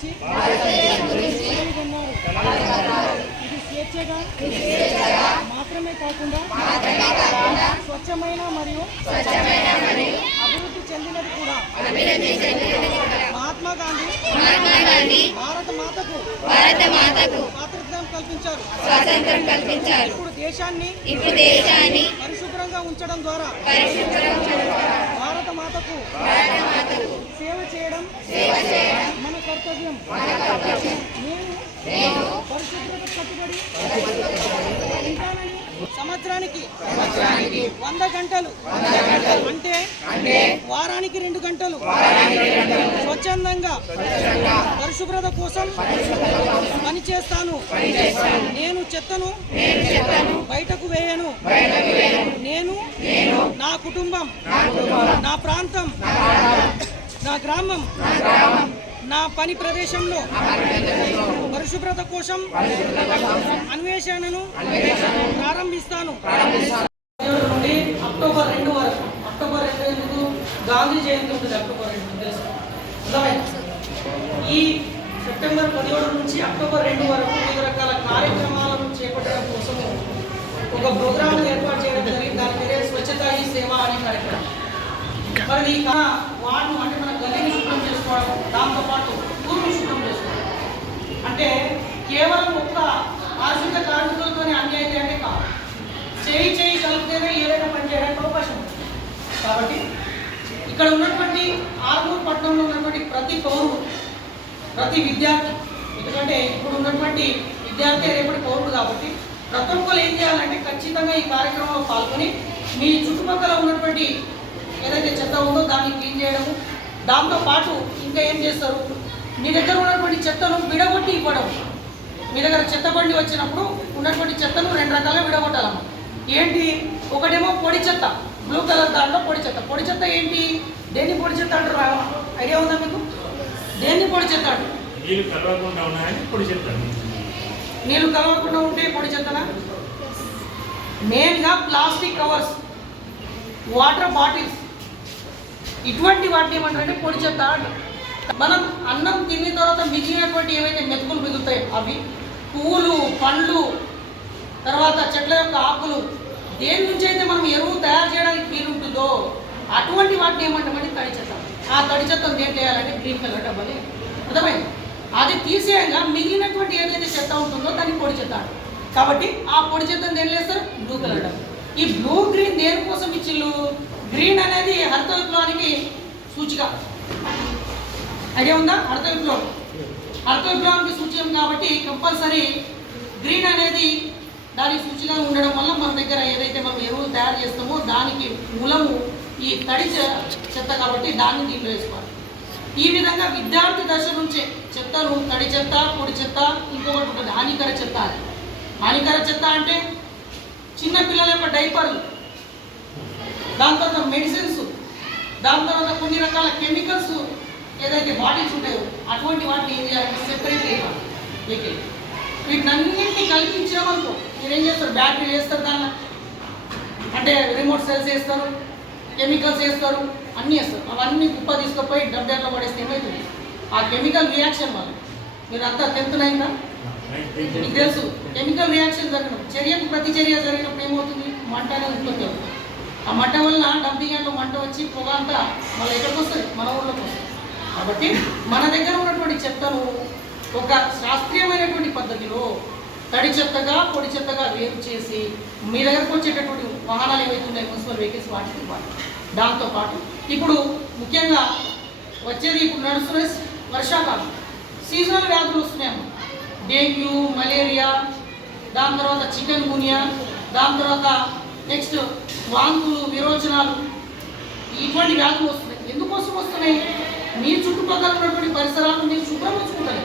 గురించి? ఇది స్వేచ్ఛగా మాత్రమే కాకుండా స్వచ్ఛమైన మరియు అభివృద్ధి చెందినది కూడా. మహాత్మా గాంధీ భారత మాతకు భారత మాతకు స్వాతంత్రం కల్పించారు. స్వాతంత్రం కల్పించారు ఇప్పుడు దేశాన్ని ఇప్పుడు దేశాన్ని పరిశుభ్రంగా ఉంచడం ద్వారా భారత మాతకు సేవ చేయడం మన కర్తవ్యం నేను పరిశుభ్రత కట్టుబడి ఉంటానని సంవత్సరానికి వంద గంటలు అంటే వారానికి రెండు గంటలు స్వచ్ఛందంగా పరిశుభ్రత కోసం పని చేస్తాను నేను చెత్తను బయటకు వేయను. నేను నా కుటుంబం నా ప్రాంతం నా గ్రామం నా పని ప్రదేశంలో పరిశుభ్రత కోసం అన్వేషణను ప్రారంభిస్తాను. నుండి అక్టోబర్ రెండు వరకు. అక్టోబర్ రెండు ఎందుకు? గాంధీ జయంతి ఉంటుంది అక్టోబర్ రెండు ఈ సెప్టెంబర్ పదిహేడు నుంచి అక్టోబర్ రెండు వరకు వివిధ రకాల కార్యక్రమాలను చేపట్టడం కోసం ఒక ప్రోగ్రామ్ ఏర్పాటు చేయడం జరిగింది. దాని పేరే స్వచ్ఛత ఈ సేవ అనే కార్యక్రమం. మరి ఈ వార్డు అంటే చేసుకోవడం దాంతో పాటు శుభ్రం చేసుకోవడం అంటే కేవలం ఒక్క పారిశుద్ధ కార్మికులతోనే అన్యాయం అంటే కాదు. చేయి చేయి కలిపితేనే ఏదైనా పని చేయడానికి అవకాశం ఉంది కాబట్టి ఇక్కడ ఉన్నటువంటి ఆర్మూర్ పట్టణంలో ఉన్నటువంటి ప్రతి పౌరుడు ప్రతి విద్యార్థి ఎందుకంటే ఇప్పుడు ఉన్నటువంటి విద్యార్థి రేపటి పౌరుడు కాబట్టి ప్రతి ఒక్కరు ఏం చేయాలంటే ఖచ్చితంగా ఈ కార్యక్రమంలో పాల్గొని మీ చుట్టుపక్కల ఉన్నటువంటి ఏదైతే చెత్త ఉందో దాన్ని క్లీన్ చేయడము దాంతో పాటు ఇంకా ఏం చేస్తారు? మీ దగ్గర ఉన్నటువంటి చెత్తను విడగొట్టి ఇవ్వడం. మీ దగ్గర చెత్త బండి వచ్చినప్పుడు ఉన్నటువంటి చెత్తను రెండు రకాలుగా విడగొట్టాలమ్మా. ఏంటి? ఒకటేమో పొడి చెత్త బ్లూ కలర్ దాంట్లో పొడి చెత్త. పొడి చెత్త ఏంటి? దేన్ని పొడి చెత్త అంటారు ఐడియా ఉందా మీకు? దేన్ని పొడి చెత్త అంటారు? నీళ్ళు కలవకుండా ఉన్నాయని పొడి చెప్తాను నీళ్ళు కలవకుండా ఉంటే పొడి చెత్తనా? మెయిన్గా ప్లాస్టిక్ కవర్స్ వాటర్ బాటిల్స్. ఇటువంటి వాటిని ఏమంటారంటే పొడి చెత్త మనం అన్నం తిన్న తర్వాత మిగిలినటువంటి ఏవైతే మెతుకులు మిగులుతాయో అవి పువ్వులు పండ్లు తర్వాత చెట్ల యొక్క ఆకులు దేని నుంచి అయితే మనం ఎరువు తయారు చేయడానికి వీలుంటుందో అటువంటి వాటిని ఏమంటామంటే తడి చెత్త. ఆ తడి చెత్తను ఏం చేయాలంటే గ్రీన్ కలర్ డబ్బని అర్థమైంది? అది తీసేయంగా మిగిలినటువంటి ఏదైతే చెత్త ఉంటుందో దాన్ని పొడి చెత్త కాబట్టి ఆ పొడి చెత్తను దేని వేస్తారు? బ్లూ కలర్ డబ్బు ఈ బ్లూ గ్రీన్ దేనికోసం ఇచ్చిళ్ళు? గ్రీన్ అనేది హరిత విప్లవానికి సూచిక. ఐడియా ఉందా? హరిత విప్లవం హరిత విప్లవానికి సూచకం కాబట్టి కంపల్సరీ గ్రీన్ అనేది దానికి సూచిగా ఉండడం వల్ల మన దగ్గర ఏదైతే మనం ఎరువులు తయారు చేస్తామో దానికి మూలము ఈ తడి చెత్త కాబట్టి దాన్ని దీంట్లో వేసుకోవాలి. ఈ విధంగా విద్యార్థి దశ నుంచే చెత్తను తడి చెత్త పొడి చెత్త ఇంకొకటి ఉంటుంది హానికర చెత్త హానికర చెత్త అంటే చిన్న పిల్లల యొక్క డైపర్లు. దాని తర్వాత మెడిసిన్స్ దాని తర్వాత కొన్ని రకాల కెమికల్స్ ఏదైతే బాటిల్స్ ఉంటాయో అటువంటి వాటిని ఏం చేయాలంటే సెపరేట్ చేయాలి. వెహికల్ వీటినన్నింటినీ కల్పించామనుకో మీరు ఏం చేస్తారు? బ్యాటరీ వేస్తారు దాని అంటే రిమోట్ సెల్స్ వేస్తారు కెమికల్స్ వేస్తారు అన్నీ వేస్తారు. అవన్నీ కుప్ప తీసుకుపోయి డబ్బేట్లో పడేస్తే ఏమవుతుంది ఆ కెమికల్ రియాక్షన్ వల్ల మీరు అంతా టెన్త్ అయిందా మీకు తెలుసు. కెమికల్ రియాక్షన్ జరగడం. చర్యకు ప్రతి చర్య జరిగినప్పుడు ఏమవుతుంది? మంట అనేది ఉత్పత్తి అవుతుంది. ఆ మంట వల్ల డంపింగ్ యార్డ్లో మంట వచ్చి పొగ అంతా మళ్ళీ ఎక్కడికి వస్తుంది మన ఊళ్ళోకి వస్తుంది. కాబట్టి మన దగ్గర ఉన్నటువంటి చెత్తను ఒక శాస్త్రీయమైనటువంటి పద్ధతిలో తడి చెత్తగా పొడి చెత్తగా వేరు చేసి మీ దగ్గరకు వచ్చేటటువంటి వాహనాలు ఏవైతే ఉన్నాయో మున్సిపల్ వెహికల్స్ వాటికి ఇవ్వాలి దాంతోపాటు ఇప్పుడు ముఖ్యంగా వచ్చేది ఇప్పుడు నడుస్తున్న వర్షాకాలం. సీజనల్ వ్యాధులు వస్తున్నాయమ్మా డెంగ్యూ మలేరియా దాని తర్వాత చికెన్ గునియా దాని తర్వాత నెక్స్ట్ వాంతులు విరోచనాలు ఇటువంటి వ్యాధులు వస్తున్నాయి. ఎందుకోసం వస్తున్నాయి? మీ చుట్టుపక్కల ఉన్నటువంటి పరిసరాలు మీరు శుభ్రం ఉంచుకుంటారు